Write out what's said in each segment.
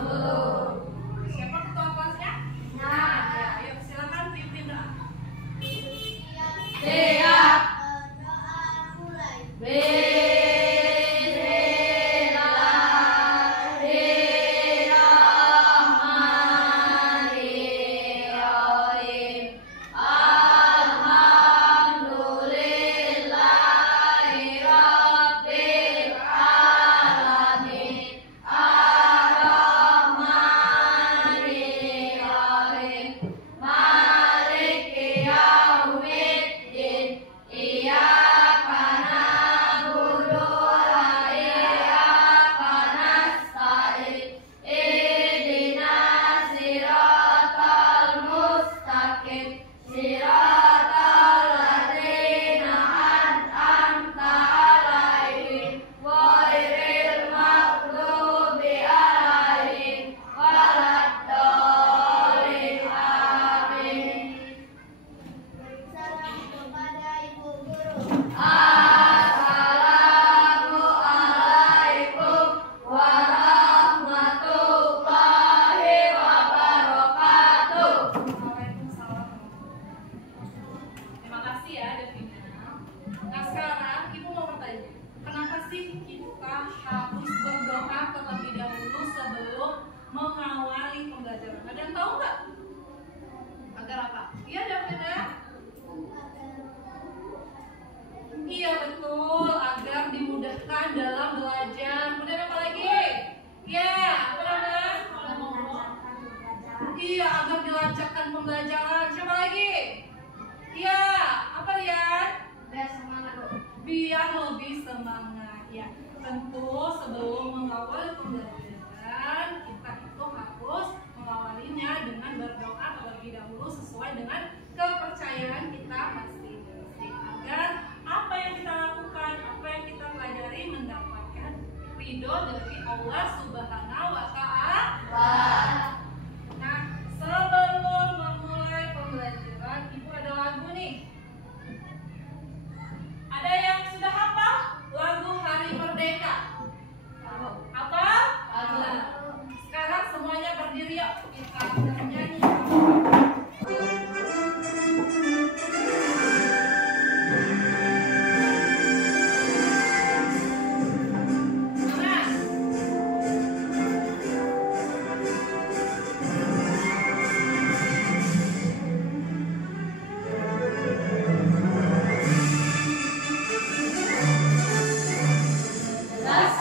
Siapa ketua kelasnya? Nah, ya, ayo silakan pimpin doa. Siap. Doa mulai. Bismillahirrahmanirrahim. Alhamdulillahirabbil alamin. Ar-Rahmanirrahim. Maliki yaumiddin. Iyyaka na'budu wa iyyaka nasta'in. Ihdinas siratal mustaqim. Siratal ladzina an'amta 'alaihim ghairil maghdubi 'alaihim waladdallin. Amin. Salam kepada Ibu Guru. Assalamualaikum warahmatullahi wabarakatuh. Waalaikumsalam. Terima kasih ya Devina. Nah sekarang Ibu mau bertanya, kenapa sih kita harus berdoa terlebih dahulu sebelum mengawali pembelajaran? Ada yang tahu nggak? Agar apa? Iya Devina? Iya betul, agar dimudahkan dalam belajar. Kemudian apa lagi? Ya, apa namanya? Iya, agar dilancarkan pembelajaran. Siapa lagi? Iya, apa Rian? Biar lebih semangat. Ya, tentu sebelum mengawali pembelajaran kita itu harus mengawalinya dengan berdoa terlebih dahulu sesuai dengan kepercayaan kita masing-masing agar apa yang kita lakukan, apa yang kita pelajari mendapatkan ridho dari Allah Subhanahu wa Ta'ala. Nah, sebelum memulai pembelajaran, Ibu ada lagu nih. Ada yang sudah hafal lagu Hari Merdeka? Hafal? Hafal. Sekarang semuanya berdiri yuk, kita nyanyi. Las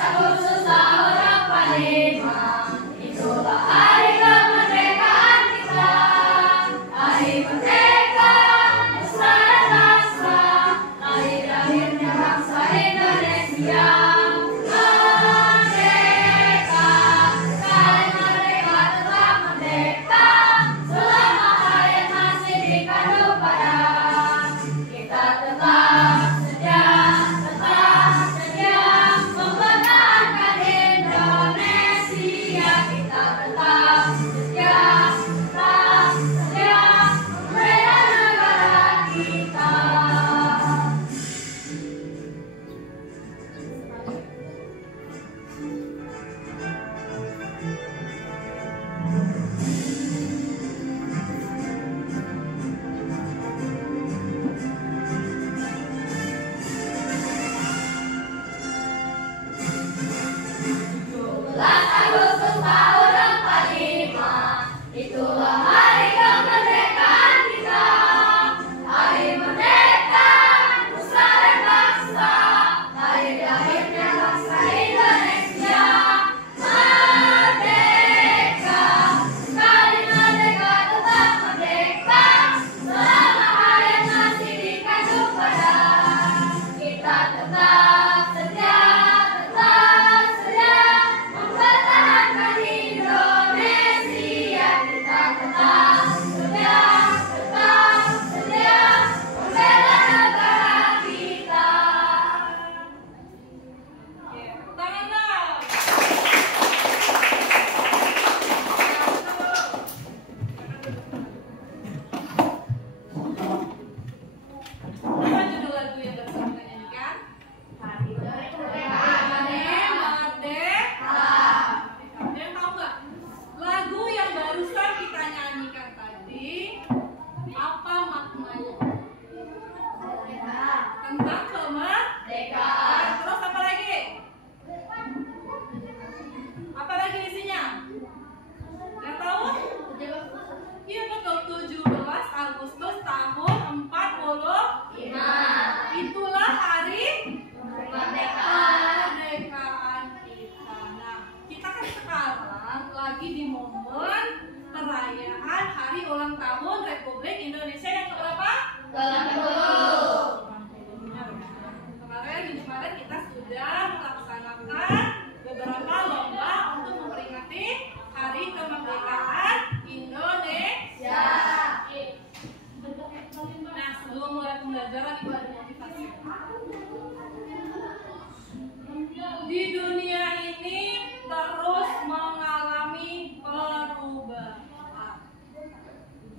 di dunia ini terus mengalami perubahan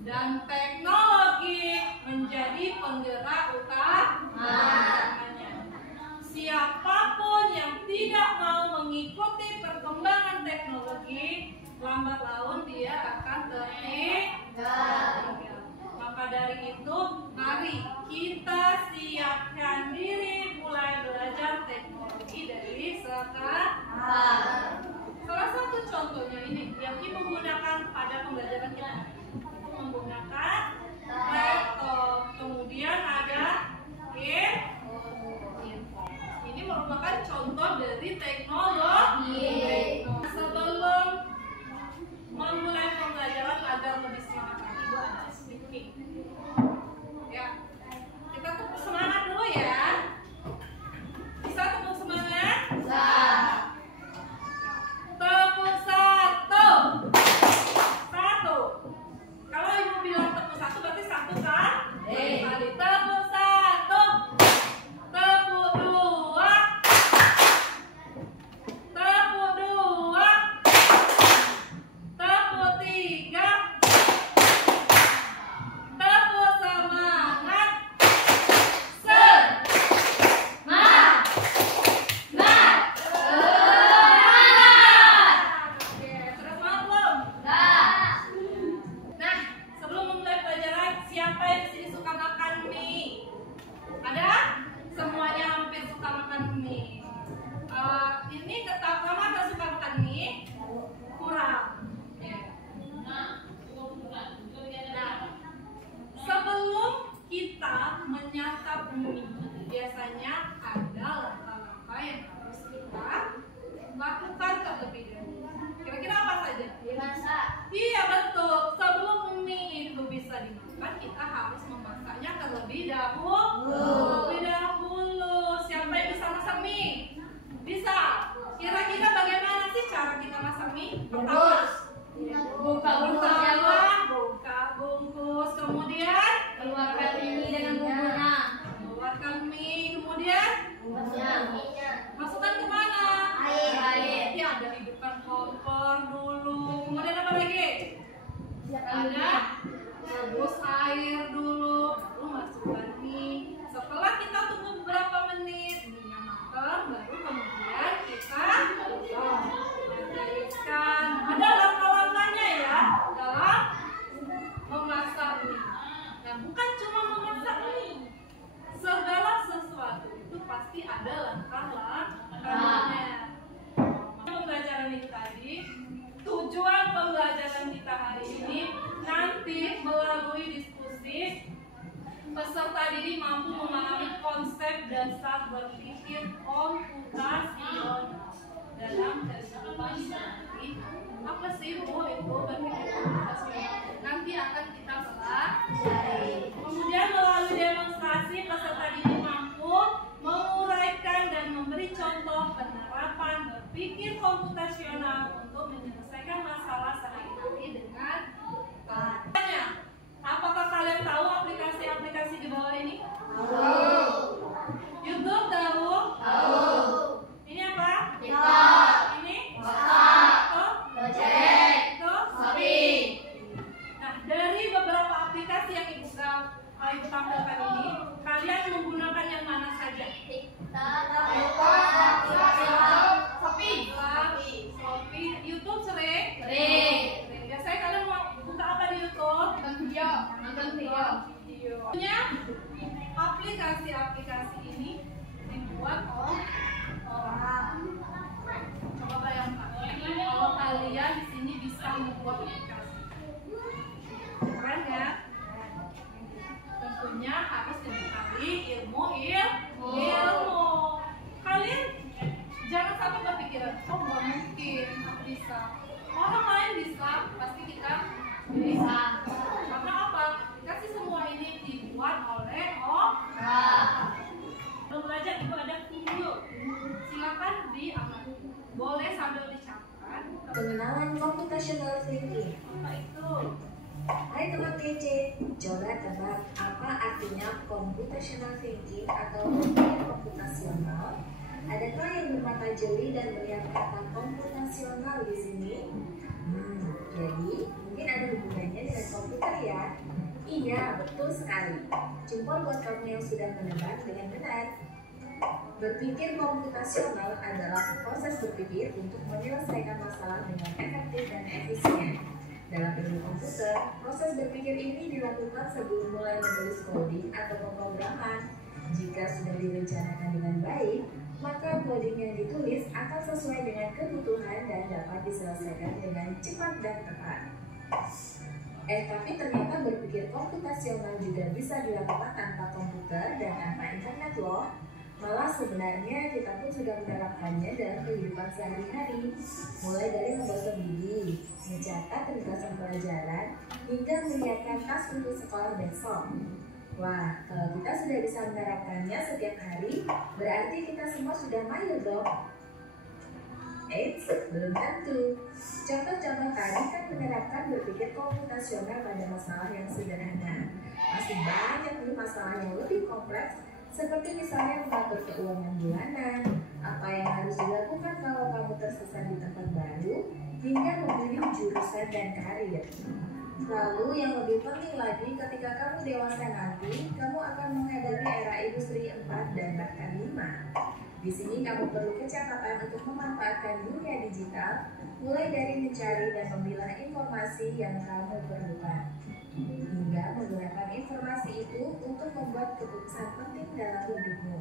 dan teknologi menjadi penggerak utamanya. Siapapun yang tidak mau mengikuti perkembangan teknologi, lambat laun dia akan tertinggal. Maka dari itu, mari kita siapkan diri mulai belajar teknologi dari sekarang. Salah satu contohnya ini yang Ibu gunakan pada pembelajaran kita, menggunakan laptop, kemudian ada ini merupakan contoh dari teknologi. Sebelum memulai pembelajaran agar lebih semangat, Ibu ada speaking. Ya, kita tepuk semangat dulu ya. Bisa tepuk semangat? Bisa. Tepuk satu. Satu. Kalau Ibu bilang tepuk satu berarti satu kan? Kali tepuk satu. Tepuk dua. Tepuk dua. Tepuk tiga. Tepuk semangat. Oke, sudah semangat belum? Nah, sebelum memulai pelajaran, siapa yang di sini suka makan mie? Ada? Semuanya hampir suka makan mie. Ini pertama nggak suka makan mie? Kurang. Nah, sebelum kita menyantap mie, biasanya ada langkah-langkah yang harus kita lakukan terlebih dahulu. Kira-kira apa saja? Dimasak. Iya betul. Sebelum mie itu bisa dimakan, kita harus memasaknya terlebih dahulu. Siapa yang bisa masak mie? Bisa. Kira-kira bagaimana sih cara kita masak mie? Pertama, Buka bungkusnya, Bu. buka bungkus, kemudian Keluarkan ini dengan bumbunya. keluarkan mie, kemudian masukkan ke mana? Air. Ya, ada hidupkan kompor dulu. Kemudian apa lagi? Ada rebus air dulu, lalu masukkan mie. Setelah kita tunggu beberapa menit, mie-nya matang, baru kemudian kita tiriskan. Ada langkah-langkahnya ya dalam memasak mie. Nah, bukan cuma memasak mie. Segala sesuatu itu pasti ada langkah-langkahnya. Pembelajaran ini tadi, tujuan pembelajaran kita hari ini nanti melalui diskusi peserta didik mampu memahami konsep dasar berpikir komputasional dalam kehidupan sehari. Apa sih Bu itu berpikir komputasional? Nanti akan kita pelajari. Kemudian melalui demonstrasi peserta didik mampu menguraikan dan memberi contoh penerapan berpikir komputasional untuk menyelesaikan masalah sehari-hari dengan tanya. Apakah kalian tahu aplikasi-aplikasi di bawah ini? YouTube tahu? Ini apa? Ini? Itu? Nah, dari beberapa aplikasi yang Ibu tampilkan ini, kalian menggunakan yang mana saja? Shopee, YouTube sering? Biasanya kalian mau buka apa di YouTube? Nonton video. Aplikasi-aplikasi ini dibuat oleh orang. Coba bayangkan, kalau kalian di sini bisa membuat aplikasi, keren ya? Tentunya harus dibekali ilmu. Kalian jangan sampai berpikiran, oh nggak mungkin aku bisa. Orang lain bisa, pasti kita bisa. Karena apa? Aplikasi semua ini dibuat oleh orang. Belum belajar Ibu ada video. Silakan diamati. Boleh sambil dicatat. Pengenalan computational thinking. Apa itu? Hai teman TC, coba tebak apa artinya computational thinking atau berpikir komputasional? Adakah yang bermata jeli dan melihat kata komputasional di sini? Jadi mungkin ada hubungannya dengan komputer ya? Iya, betul sekali. Jempol buat kamu yang sudah menebak dengan benar. Berpikir komputasional adalah proses berpikir untuk menyelesaikan masalah dengan efektif dan efisien. Dalam ilmu komputer, proses berpikir ini dilakukan sebelum mulai menulis coding atau pemrograman. Jika sudah direncanakan dengan baik, maka coding yang ditulis akan sesuai dengan kebutuhan dan dapat diselesaikan dengan cepat dan tepat. Tapi ternyata berpikir komputasional juga bisa dilakukan tanpa komputer dan tanpa internet loh. Malah sebenarnya kita pun sudah menerapkannya dalam kehidupan sehari-hari, mulai dari menggosok gigi, mencatat ringkasan pelajaran, hingga menyiapkan tas untuk sekolah besok. Wah, kalau kita sudah bisa menerapkannya setiap hari, berarti kita semua sudah mahir dong. Belum tentu. Contoh-contoh tadi kan menerapkan berpikir komputasional pada masalah yang sederhana. Masih banyak nih masalah yang lebih kompleks, seperti misalnya mengatur keuangan bulanan, apa yang harus dilakukan kalau kamu tersesat di tempat baru, hingga memilih jurusan dan karir. Lalu yang lebih penting lagi, ketika kamu dewasa nanti, kamu akan menghadapi era industri 4 dan bahkan 5. Di sini kamu perlu kecepatan untuk memanfaatkan dunia digital, mulai dari mencari dan memilah informasi yang kamu perlukan, hingga menggunakan informasi itu untuk membuat keputusan penting dalam hidupmu.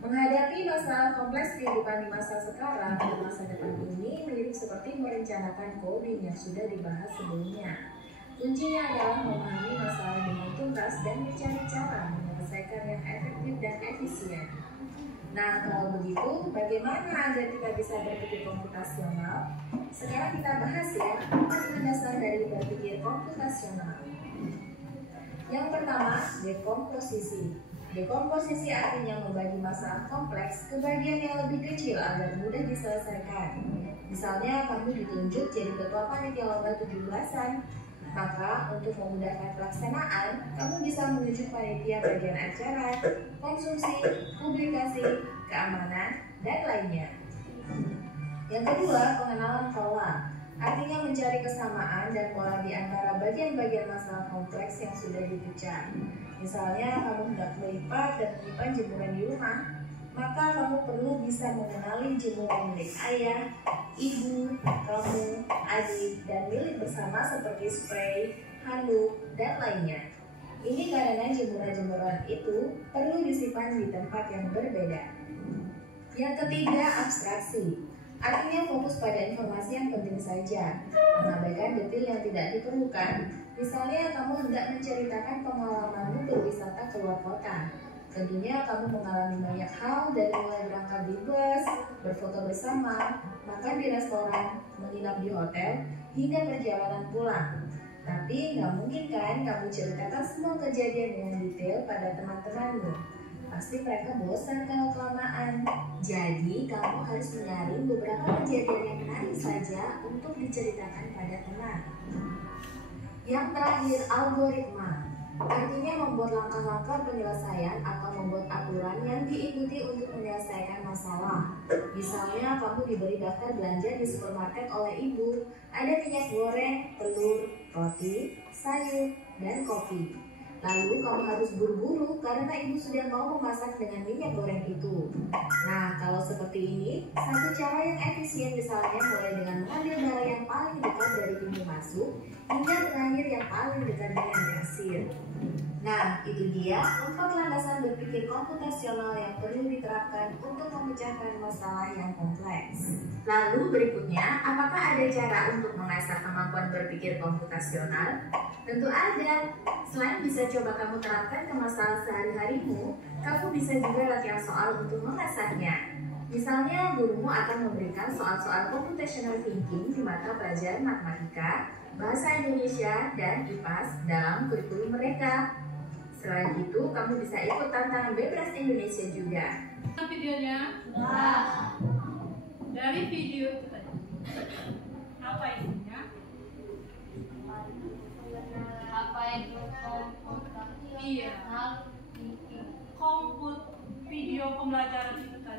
Menghadapi masalah kompleks kehidupan di masa sekarang dan masa depan ini mirip seperti merencanakan coding yang sudah dibahas sebelumnya. Kuncinya adalah memahami masalah dengan tuntas dan mencari cara menyelesaikan yang efektif dan efisien. Nah, kalau begitu, bagaimana agar kita bisa berpikir komputasional? Sekarang kita bahas ya, apa dasar dari berpikir komputasional. Yang pertama, dekomposisi. Dekomposisi artinya membagi masalah kompleks ke bagian yang lebih kecil agar mudah diselesaikan. Misalnya, kamu ditunjuk jadi ketua panitia lomba 17-an. Maka, untuk memudahkan pelaksanaan, kamu bisa menunjuk panitia bagian acara, konsumsi, publikasi, keamanan, dan lainnya. Yang kedua, pengenalan pola. Artinya mencari kesamaan dan pola di antara bagian-bagian masalah kompleks yang sudah dipecah. Misalnya, kamu hendak melipat dan menyimpan jemuran di rumah, maka kamu perlu bisa mengenali jemuran milik ayah, ibu, kamu, adik, dan milik bersama seperti spray, handuk, dan lainnya. Ini karena jemuran-jemuran itu perlu disimpan di tempat yang berbeda. Yang ketiga, abstraksi. Artinya fokus pada informasi yang penting saja, mengabaikan detail yang tidak diperlukan. Misalnya, kamu hendak menceritakan pengalamanmu berwisata ke luar kota. Tentunya kamu mengalami banyak hal dari mulai berangkat di bus, berfoto bersama, makan di restoran, menginap di hotel, hingga perjalanan pulang. Tapi nggak mungkin kan kamu ceritakan semua kejadian dengan detail pada teman-temanmu. Pasti mereka bosan kalau kelamaan. Jadi kamu harus menyaring beberapa kejadian yang menarik saja untuk diceritakan pada teman. Yang terakhir, algoritma. Artinya membuat langkah-langkah penyelesaian atau membuat aturan yang diikuti untuk menyelesaikan masalah. Misalnya, kamu diberi daftar belanja di supermarket oleh ibu. Ada minyak goreng, telur, roti, sayur, dan kopi. Lalu kamu harus buru-buru karena ibu sudah mau memasak dengan minyak goreng itu. Nah, kalau seperti ini, satu cara yang efisien misalnya mulai dengan mengambil barang yang paling dekat dari pintu masuk hingga terakhir yang paling dekat dengan kasir. Nah, itu dia 4 landasan berpikir komputasional yang perlu diterapkan untuk memecahkan masalah yang kompleks. Lalu berikutnya, apakah ada cara untuk mengasah kemampuan berpikir komputasional? Tentu ada. Selain bisa coba kamu terapkan ke masalah sehari-harimu, kamu bisa juga latihan soal untuk mengasahnya. Misalnya, gurumu akan memberikan soal-soal computational thinking di mata pelajaran matematika, bahasa Indonesia, dan IPAS dalam kurikulum mereka. Selain itu, kamu bisa ikut tantangan Bebas Indonesia juga. Videonya? Dari video itu tadi. Apa isinya? Apa itu komputasi? Iya. Video pembelajaran itu tadi.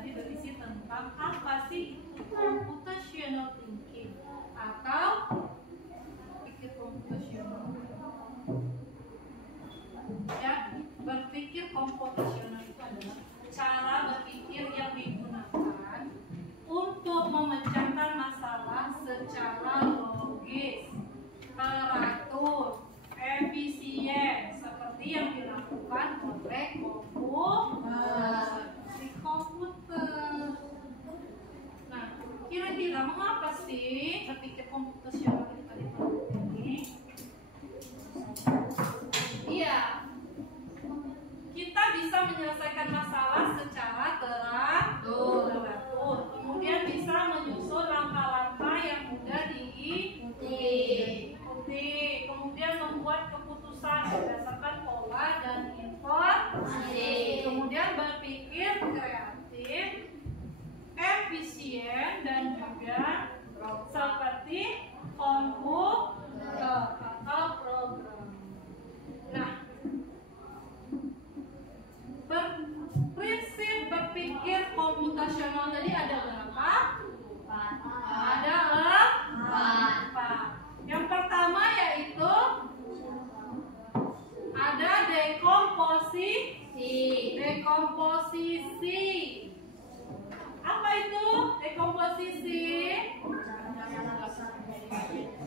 tentang apa sih itu computational thinking atau berpikir komputasional. Ya, berpikir komputasional itu adalah cara berpikir yang digunakan untuk memecahkan masalah secara logis, teratur, efisien, seperti yang dilakukan oleh komputer. Nah, kira-kira mengapa sih berpikir komputasional itu tadi ini? Iya, kita bisa menyelesaikan masalah secara teratur, kemudian bisa menyusun langkah-langkah yang mudah diikuti, kemudian membuat keputusan berdasarkan pola dan informasi, kemudian berpikir kreatif, efisien, dan juga seperti komputer atau program. Nah, prinsip berpikir komputasional tadi ada berapa? Ada 4. Yang pertama yaitu ada dekomposisi. Apa itu dekomposisi?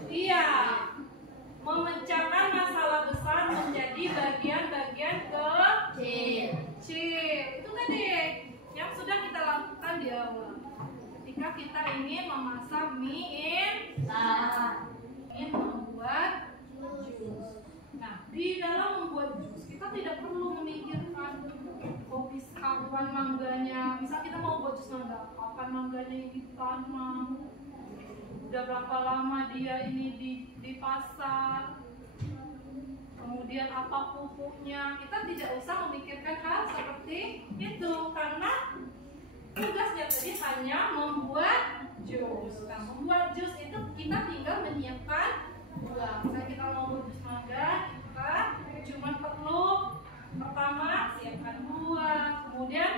Iya, memecahkan masalah besar menjadi bagian-bagian kecil. Itu tadi yang sudah kita lakukan di awal. Ketika kita ingin memasak mie instan, ingin membuat jus. Nah, di dalam membuat jus kita tidak perlu memikirkan kopi kapan mangganya. Misal kita mau buat jus mangga, kapan mangganya ini ditanam, udah berapa lama dia ini di pasar, kemudian apa pupuknya. Kita tidak usah memikirkan hal seperti itu karena tugasnya tadi hanya membuat jus. Nah, membuat jus itu kita tinggal menyiapkan buah. Misalnya kita mau buat jus mangga, kita cuma perlu pertama siapkan buah, kemudian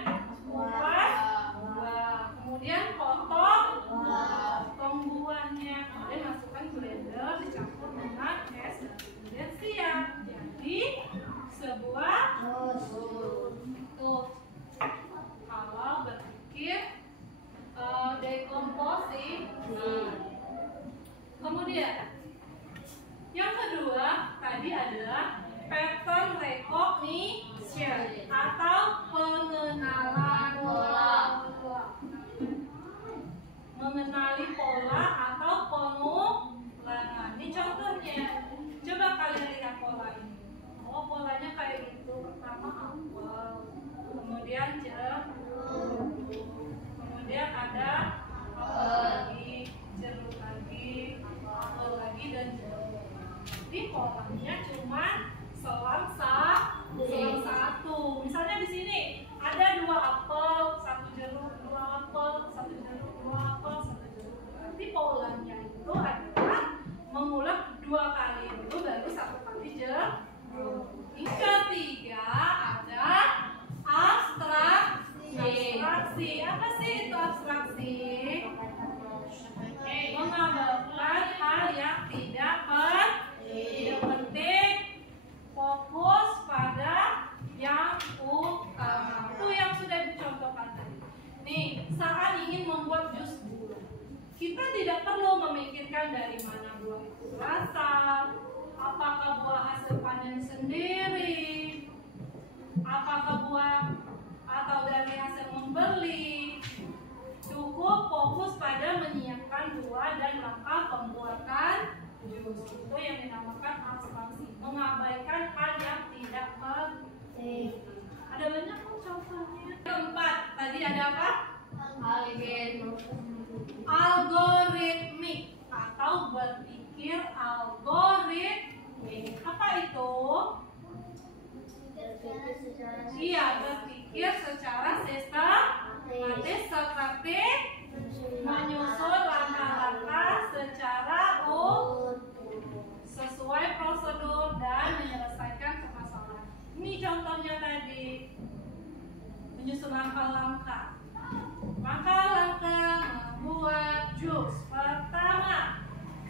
kupas buah, kemudian potong buahnya, kemudian masukkan blender, dicampur dengan es, dan kemudian siap jadi sebuah jus. Kalau berpikir dekomposisi. Kemudian yang kedua tadi adalah pattern recognition atau pengenalan pola. Mengenali pola atau pengulangan. Ini contohnya. Coba kalian lihat pola ini. Oh, polanya kayak gitu. Pertama apel, kemudian jeruk, kemudian ada apel lagi, jeruk lagi, apel lagi, dan jeruk. Jadi polanya cuma selang satu. Misalnya di sini ada 2 apel, 1 jeruk, 2 apel, 1 jeruk, 2 apel, 1 jeruk. Berarti polanya itu adalah mengulang 2 kali dulu baru 1 kali jeruk. Yang ketiga ada abstraksi. Apa sih itu abstraksi? Mengabarkan hal yang tidak penting, fokus pada yang utama. Itu yang sudah dicontohkan tadi. Nih, saat ingin membuat jus buah, kita tidak perlu memikirkan dari mana buah itu berasal, apakah buah hasil panen sendiri, apakah buah atau dari hasil membeli. Cukup fokus pada menyiapkan buah dan langkah pembuatan jus. Itu yang dinamakan abstraksi, mengabaikan hal yang tidak penting. Ada banyak kok contohnya. Keempat, tadi ada apa? Algoritmik atau berpikir algoritmik. Apa itu? Iya, berpikir secara sistematis seperti menyusun langkah-langkah secara sesuai prosedur dan menyelesaikan permasalahan. Ini contohnya tadi, menyusun langkah-langkah. Langkah-langkah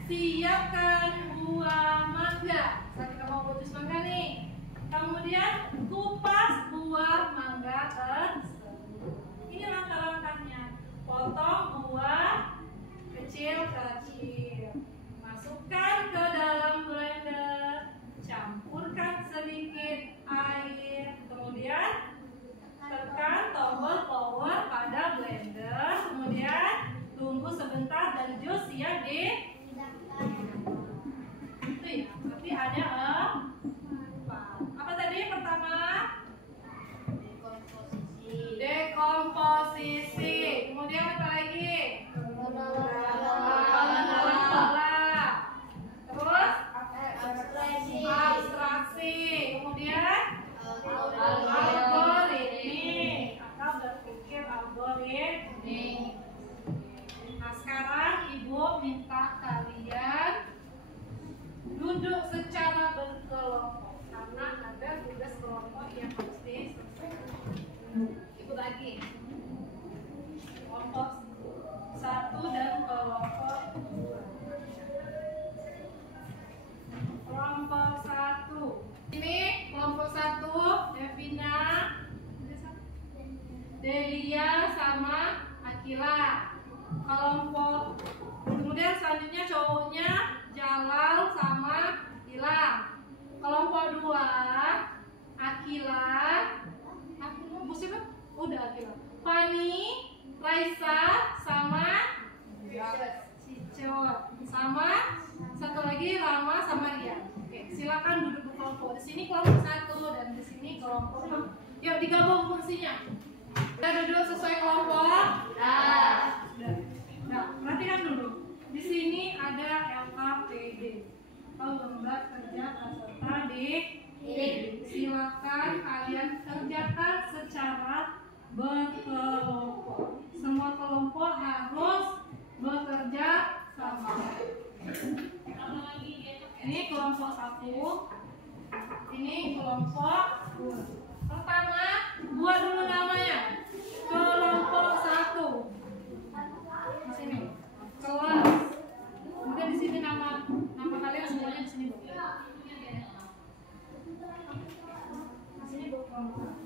siapkan buah mangga. Saat kita mau putus mangga nih. Kemudian kupas buah mangga tersebut. Ini langkah-langkahnya. Potong buah kecil-kecil. Masukkan ke dalam blender. Campurkan sedikit air. Kemudian tekan tombol power pada blender. Kemudian tunggu sebentar dan jus siap di itu ya. Tapi ada apa tadi pertama? Dekomposisi. Kemudian apa lagi? Pengelola. Terus abstraksi. Kemudian algoritmik. Atau berpikir algoritmik. Nah sekarang ibu minta kalian duduk secara berkelompok karena ada tugas kelompok yang harus diselesaikan. Ikut lagi. Kelompok 1 dan kelompok 2. Kelompok 1. Ini kelompok 1 Devina, Delia sama Akila. Kelompok kemudian selanjutnya cowoknya Jalal sama Ilham. Kelompok 2 Akila, udah Akila, Fani, Raisa sama Cico, sama satu lagi Rama sama Ria. Oke, silakan duduk di kelompok. Di sini kelompok 1 dan di sini kelompok 2. Yuk digabung fungsinya. Kita duduk sesuai kelompok. Nah, perhatikan dulu. Di sini ada LKPD. Lembar kerja peserta didik. Silakan kalian kerjakan secara berkelompok. Semua kelompok harus bekerja sama. Ini kelompok 1. Ini kelompok 2. Pertama, buat dulu namanya. Kelompok 1. Sini. Kelas. Kemudian di sini nama kalian semuanya di sini. Di sini kelompok.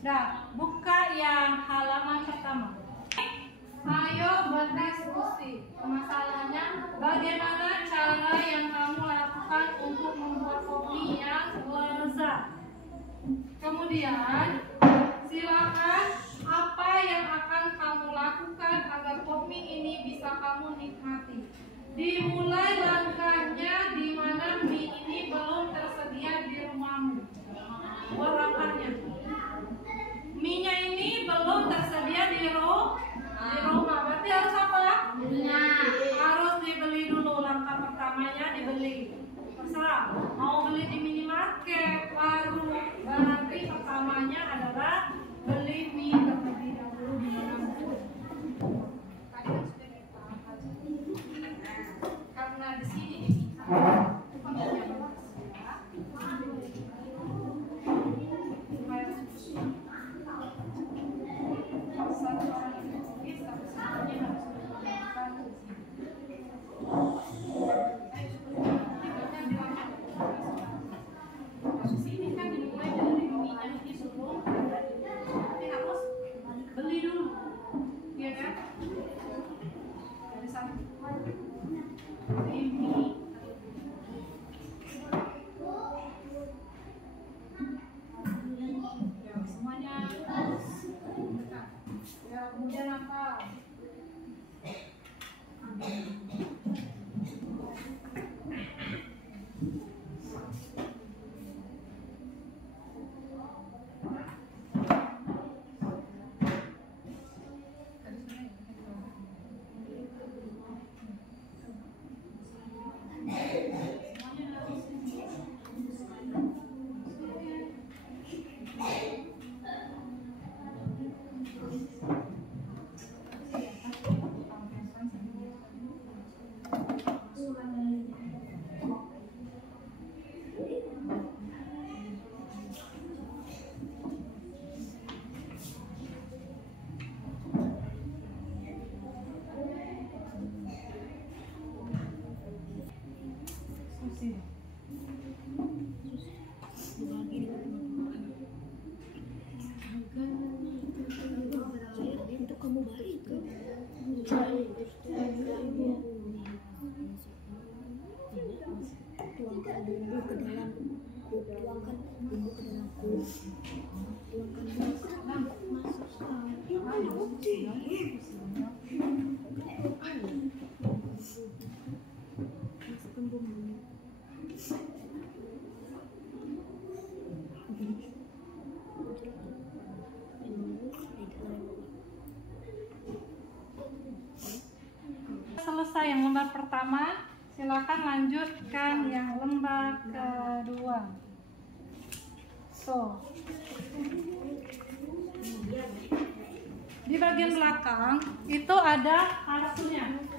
Nah, buka yang halaman pertama. Ayo berdiskusi. Masalahnya, bagaimana cara yang kamu lakukan untuk membuat kopi yang lezat? Kemudian, silakan apa yang akan kamu lakukan agar kopi ini bisa kamu nikmati. Dimulai langkahnya di mana mie ini belum tersedia di rumahmu. Buat langkahnya. Mie-nya ini belum tersedia di rumah. Berarti harus apa? Harus dibeli dulu. Langkah pertamanya dibeli. Terserah. Mau beli di minimarket, warung. Berarti pertamanya adalah beli mie terlebih dahulu di rumah. Tadi kan sudah kita angkat. Karena di sini pembelian selesai yang lembar pertama, silakan lanjutkan yang lembar kedua. So, di bagian belakang itu ada kartunya.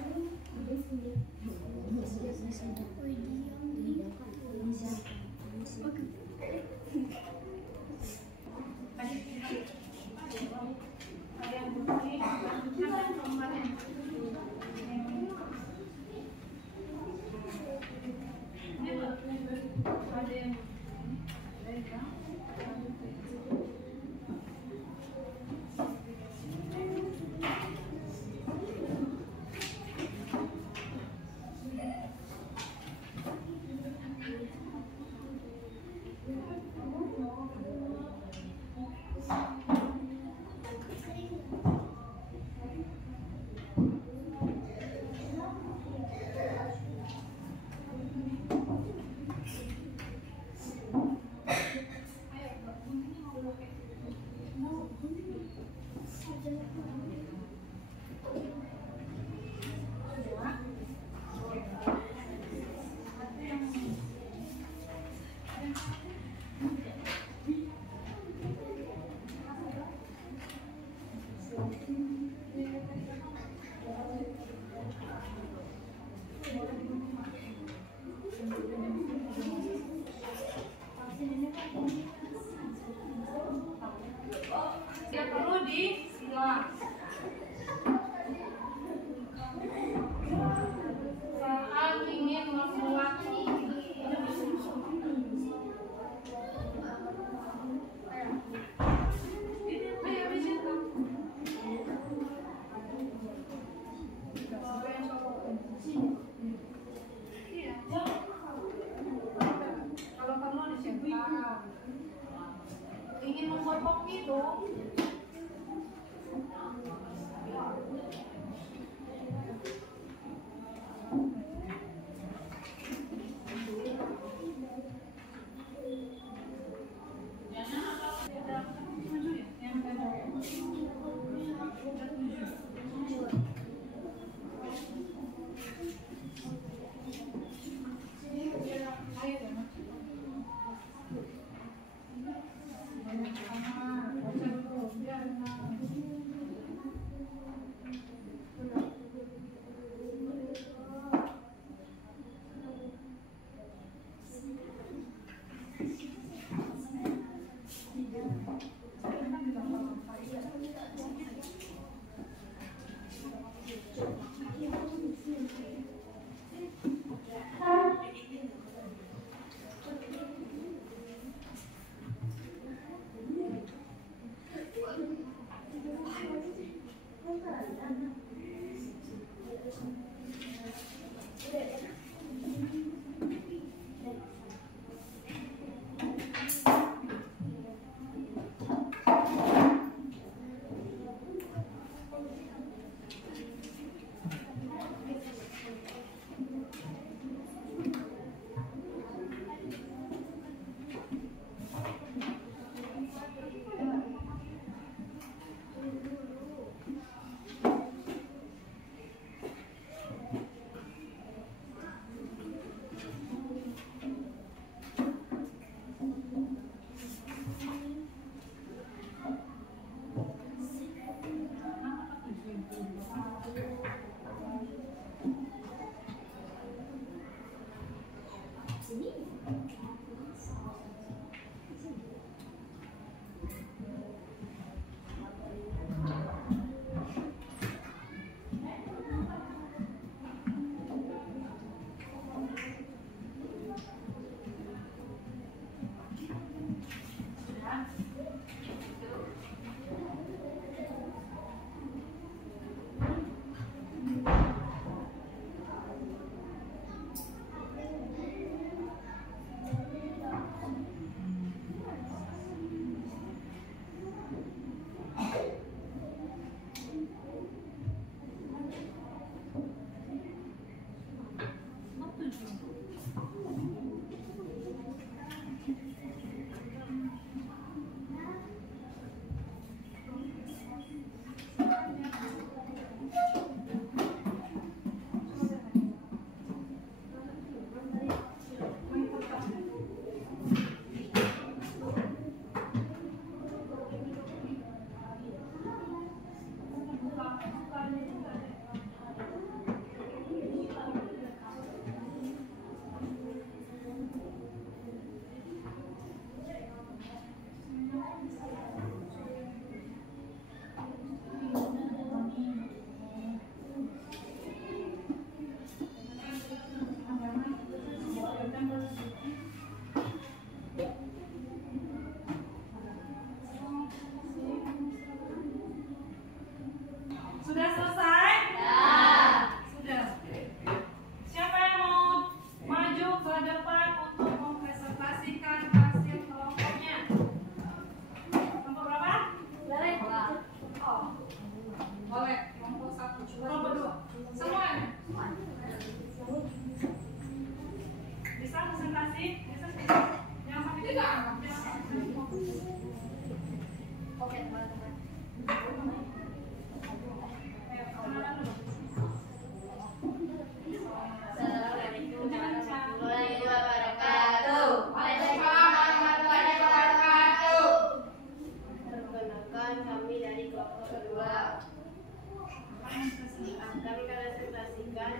akan konsentrasikan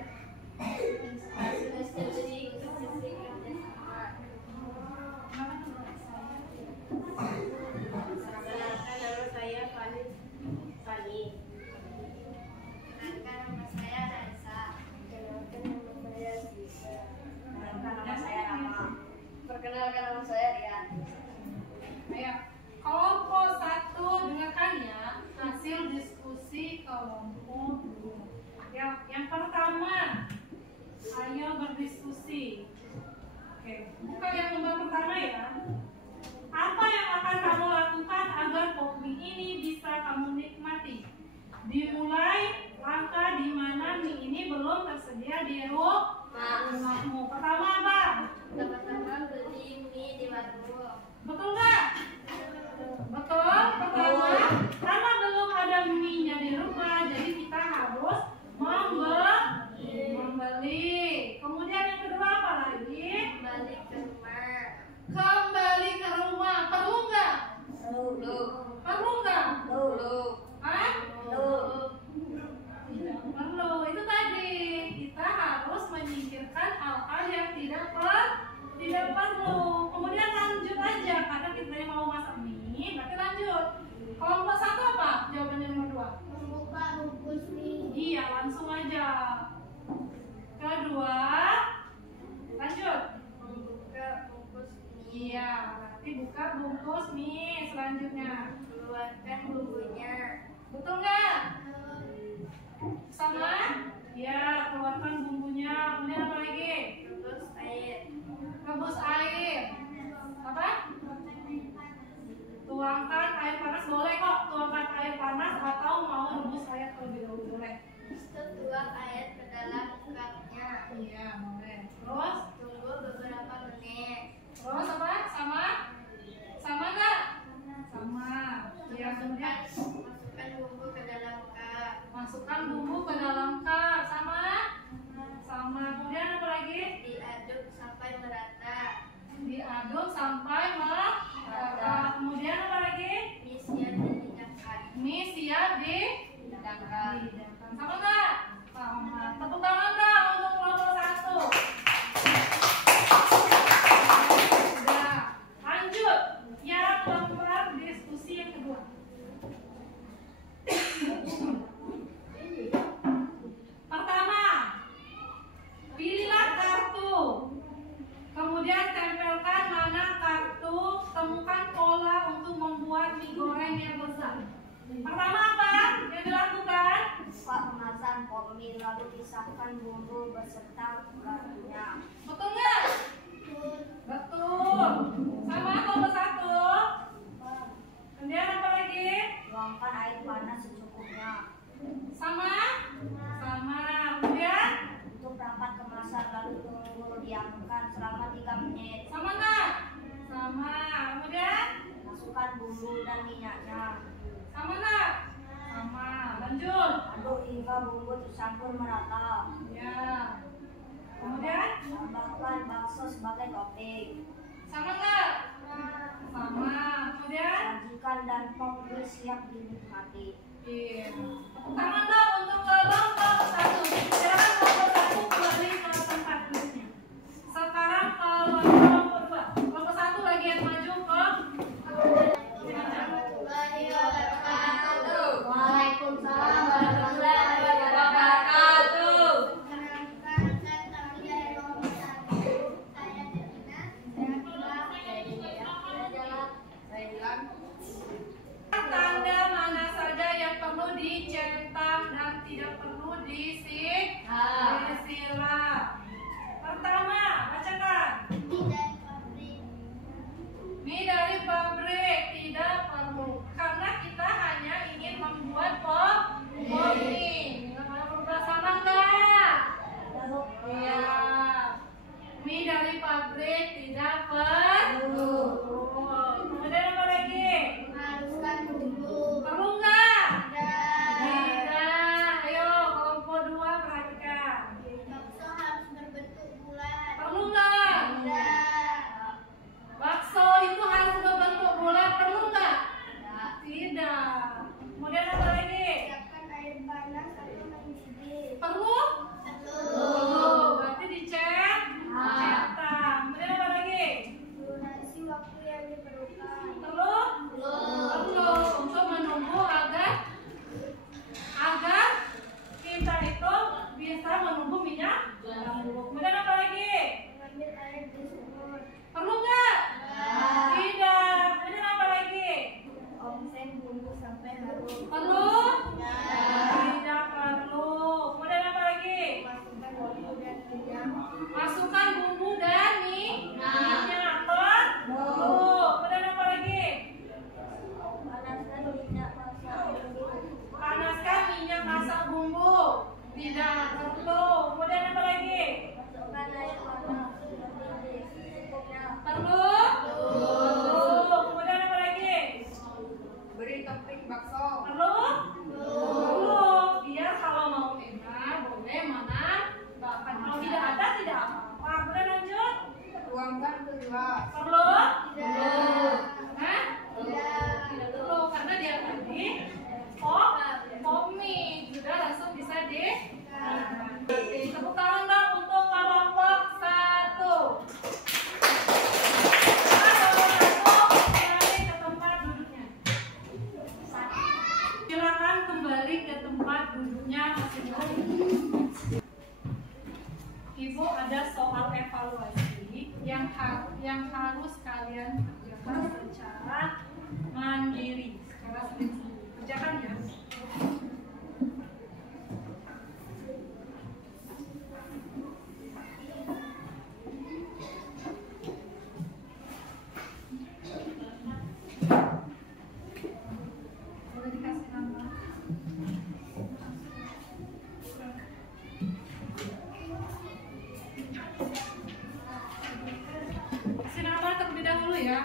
konsentrasi kerjasama. Perkenalkan nama saya Fani. Perkenalkan nama saya Raisa. Perkenalkan nama saya Sisa. Perkenalkan nama saya Rama. Perkenalkan nama saya Rian. Ayo, kelompok 1 dengarkan ya hasil diskusi kelompok 2. Yang pertama, ayo berdiskusi. Oke, buka yang nomor pertama ya. Apa yang akan kamu lakukan agar kopi ini bisa kamu nikmati? Dimulai langkah di mana mie ini belum tersedia di rumahmu. Pertama apa? Teman-teman beli mie di warung. Betul nggak? Betul. Pertama, karena belum ada mie-nya di rumah, jadi kita harus membeli. Kemudian yang kedua apa lagi? Balik ke rumah. Kembali ke rumah. Perlu nggak? Perlu. Perlu nggak? Perlu. Hah? Perlu. Tidak perlu. Itu tadi kita harus menyingkirkan hal-hal yang tidak perlu. Kemudian lanjut aja karena kita mau masak mie, berarti lanjut. Kelompok 1 apa? Jawabannya nomor 2. Membuka bungkus mie. Iya, langsung aja. Kedua, lanjut. Membuka bungkus mie. Iya, berarti buka bungkus mie selanjutnya. Keluarkan bumbunya. Betul nggak? Sama? Iya, keluarkan bumbunya. Kemudian apa lagi? Rebus air. Rebus air. Apa? Tuangkan air panas, boleh kok. Tuangkan air panas atau mau rebus air terlebih dahulu, boleh. Tuang air ke dalam cupnya. Iya, boleh. Terus? Tunggu beberapa menit. Terus apa? Sama? Sama nggak? Sama. Ya, kemudian Masukkan bumbu ke dalam cup. masukkan bumbu ke dalam cup. Sama? Sama. Kemudian apa lagi? Diaduk sampai merata. Diaduk sampai merata. Kemudian apa lagi? Mie siap dihidangkan. Mie siap Hidangkan. sama nggak? Sama. Tepuk tangan dong untuk kelompok 1. Sudah. Lanjut. Yang keempat, diskusi yang kedua. Pertama, pilihlah kartu. Kemudian tempelkan mana kartu, temukan pola untuk membuat mie goreng yang besar. Pertama apa yang dilakukan? Buka kemasan mie lalu pisahkan bumbu beserta kartunya. Betul nggak? Betul. Sama kelompok 1. Kemudian apa lagi? Tuangkan air panas secukupnya. Sama? Sama. Kemudian? Tutup rapat kemasan lalu tunggu diamkan selama 3 menit. Sama nggak? Sama. Kemudian? Masukkan bumbu dan minyaknya. Sama nggak? Sama. Lanjut. Aduk hingga bumbu tercampur merata. Ya. Kemudian? Tambahkan bakso sebagai topping. Sama nggak? Sama. Kemudian? Sajikan dan pom mie siap dinikmati. Iya. Tepuk tangan dong untuk kelompok 1. Silakan kelompok 1 kembali ke tempat duduknya. Sekarang kelompok 2. Kelompok 1 bagian maju ke Waalaikumsalam warahmatullahi wabarakatuh. Perkenalkan, saya nomor 1. Saya Delina. Saya Kila. Saya Dilan. tanda mana saja yang perlu dicetak dan tidak perlu disimpan. yang harus kalian kerjakan secara mandiri, secara sendiri. Kerjakan ya. Boleh dikasih nama. Kasih nama terlebih dahulu ya.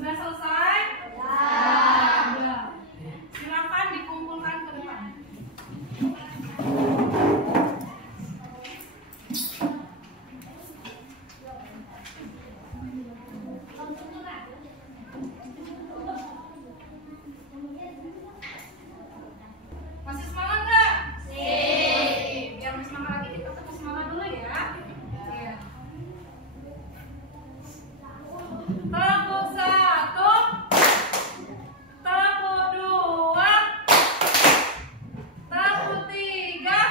Sudah selesai? Sudah. Silakan dikumpulkan ke depan. Masih semangat nggak? Biar lebih semangat lagi, kita tetap semangat dulu ya. Iya. Tepuk 1, tepuk 2, tepuk 3,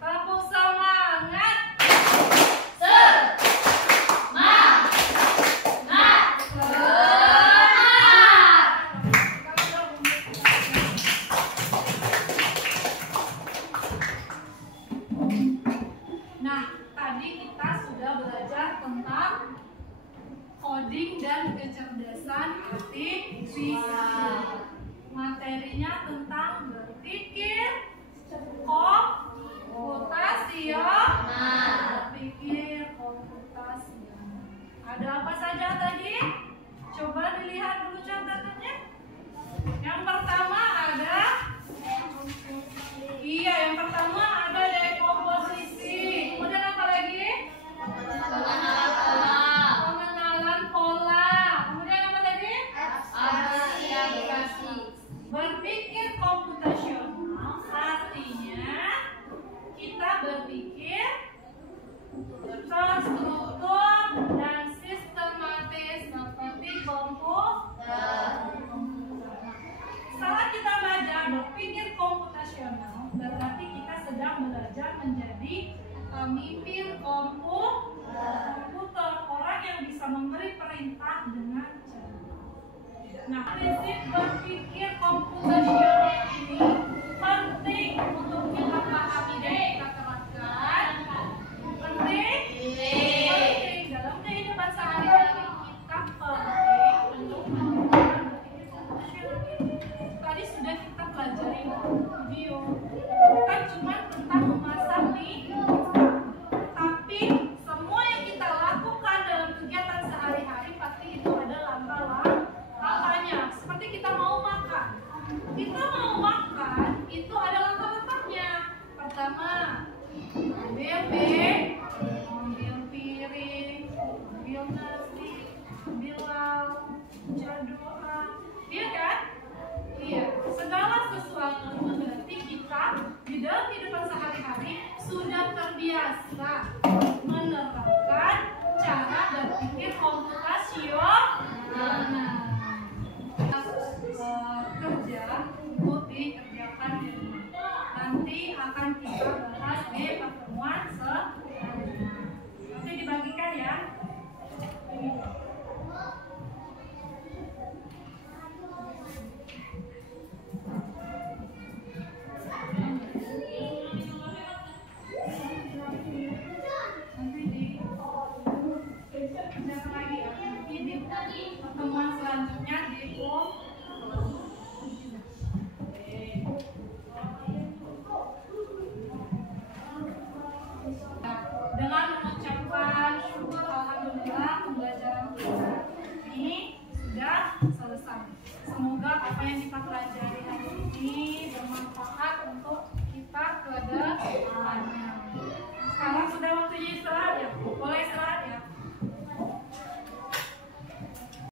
tepuk semangat. Nah, tadi kita sudah belajar tentang coding dan kecerdasan artifisial. Materinya tentang berpikir komputasional. Ada apa saja tadi? Coba dilihat dulu catatannya. Yang pertama ada, yang pertama ada dekomposisi. Kemudian apa lagi? Pengenalan pola. Kemudian apa tadi? Berpikir komputasional artinya kita berpikir terstruktur dan sistematis seperti komputer. Setelah kita belajar berpikir komputasional, berarti kita sedang belajar menjadi pemimpin komputer, orang yang bisa memberi perintah dengan cepat. Nah, prinsip berpikir komputasional ini penting untuk kita pahami dan kita terapkan. Penting dalam kehidupan sehari-hari kita penting untuk menggunakan berpikir komputasional ini. Tadi sudah kita pelajari video, bukan cuma tentang memasak nih, tapi semua yang kita lakukan dalam kegiatan sehari-hari pasti itu ada langkah-langkahnya. Seperti kita mau makan, itu ada langkah-langkahnya. Pertama, ambil piring, ambil nasi, ambil lauk, baca doa, iya kan? Iya, segala sesuatu berarti kita di dalam kehidupan sehari-hari sudah terbiasa menerapkan cara berpikir komputer apa yang kita pelajari hari ini bermanfaat untuk kita ke depannya. Sekarang sudah waktunya istirahat ya